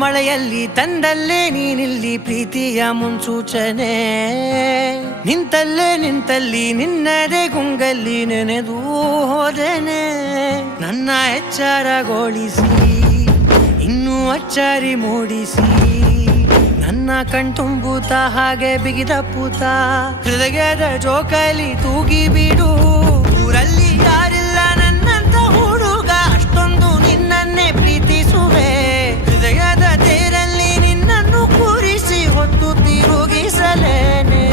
ಮಳೆಯಲ್ಲಿ ತಂದಲ್ಲೇ ನೀನಿಲ್ಲಿ ಪ್ರೀತಿಯ ಮುನ್ಸೂಚನೆ. ನಿಂತಲ್ಲಿ ನಿನ್ನದೇ ಗುಂಗಲ್ಲಿ ನೆನೆದು ಹೋದನೆ. ನನ್ನ ಎಚ್ಚರಗೊಳಿಸಿ ಇನ್ನೂ ಅಚ್ಚರಿ ಮೂಡಿಸಿ ನನ್ನ ಕಣ್ತುಂಬುತ್ತ ಹಾಗೆ ಬಿಗಿದ ಪೂತ ಹೃದಯದ ಜೋಕಾಲಿ ತೂಗಿ ಬಿಡು. ಊರಲ್ಲಿ ಯಾರಿಲ್ಲ ನನ್ನಂತ ಹುಡುಗ, ಅಷ್ಟೊಂದು ನಿನ್ನನ್ನೇ ಪ್ರೀತಿಸುವೆ. ಹೃದಯದ ತೇರಲ್ಲಿ ನಿನ್ನನ್ನು ಕೂರಿಸಿ ಹೊತ್ತು ತಿರುಗಿಸಲೇನೆ.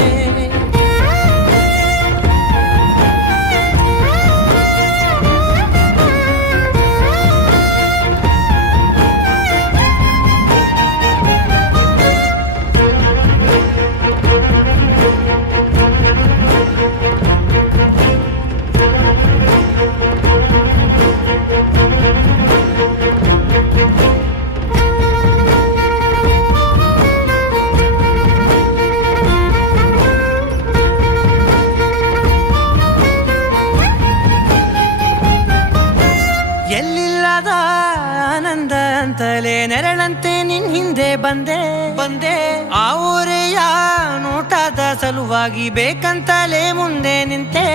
ಎಲ್ಲಿಲ್ಲದ ಆನಂದ ಅಂತಲೇ ನೆರಳಂತೆ ನಿನ್ ಹಿಂದೆ ಬಂದೆ. ಆ ಊರೆಯ ನೋಟದ ಸಲುವಾಗಿ ಬೇಕಂತಲೇ ಮುಂದೆ ನಿಂತೆ.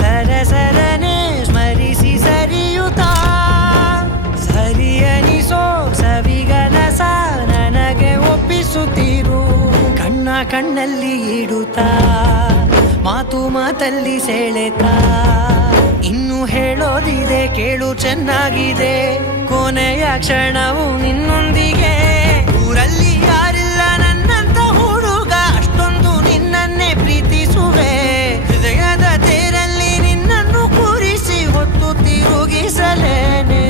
ಸರಸರನೆ ಸ್ಮರಿಸಿ ಸರಿಯುತ್ತಾ ಸರಿಯನಿಸೋ ಸವಿಗನಸ ನನಗೆ ಒಪ್ಪಿಸುತ್ತೀರು. ಕಣ್ಣಲ್ಲಿ ಇಡುತ್ತಾ ಮಾತಲ್ಲಿ ಸೆಳೆತಾ ಇನ್ನು ಹೇಳೋದಿದೆ ಕೇಳು ಚೆನ್ನಾಗಿದೆ. ಕೊನೆಯ ಕ್ಷಣವು ನಿನ್ನೊಂದಿಗೆ. ಊರಲ್ಲಿ ಯಾರಿಲ್ಲ ನನ್ನಂತ ಹುಡುಗ, ಅಷ್ಟೊಂದು ನಿನ್ನನ್ನೇ ಪ್ರೀತಿಸುವೆ. ಹೃದಯದ ತೇರಲ್ಲಿ ನಿನ್ನನ್ನು ಕೂರಿಸಿ ಹೊತ್ತು ತಿರುಗಿಸಲೇನೆ.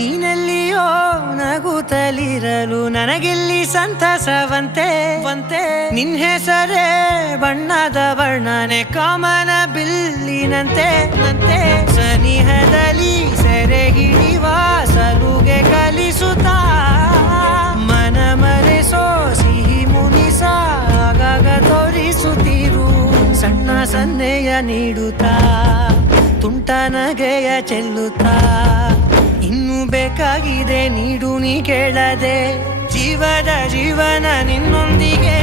ನೀನೆಲ್ಲಿಯೋ ನಗುತ್ತಲಿರಲು ನನಗಿಲ್ಲಿ ಸಂತಸವಂತೆ. ನಿನ್ ಹೆಸರೇ ಬಣ್ಣದ ವರ್ಣನೆ ಕಾಮನ ಬಿಲ್ಲಿನಂತೆ. ಸನಿಹದಲ್ಲಿ ಸೆರೆ ಹಿಡಿಯುವ ಸಲುಗೆ ಕಲಿಸುತ್ತಾ ಮನ ಮರೆಸೋ ಸಿಹಿ ಮುನಿಸ ಆಗಾಗ ತೋರಿಸುತ್ತೀರು. ಸಣ್ಣ ಸನ್ನೆಯ ನೀಡುತ್ತಾ ತುಂಟ ನಗೆಯ ಚೆಲ್ಲುತ್ತಾ ಇನ್ನು ಬೇಕಾಗಿದೆ ನೀಡು ನೀ ಕೇಳದೆ. ಜೀವನ ನಿನ್ನೊಂದಿಗೆ.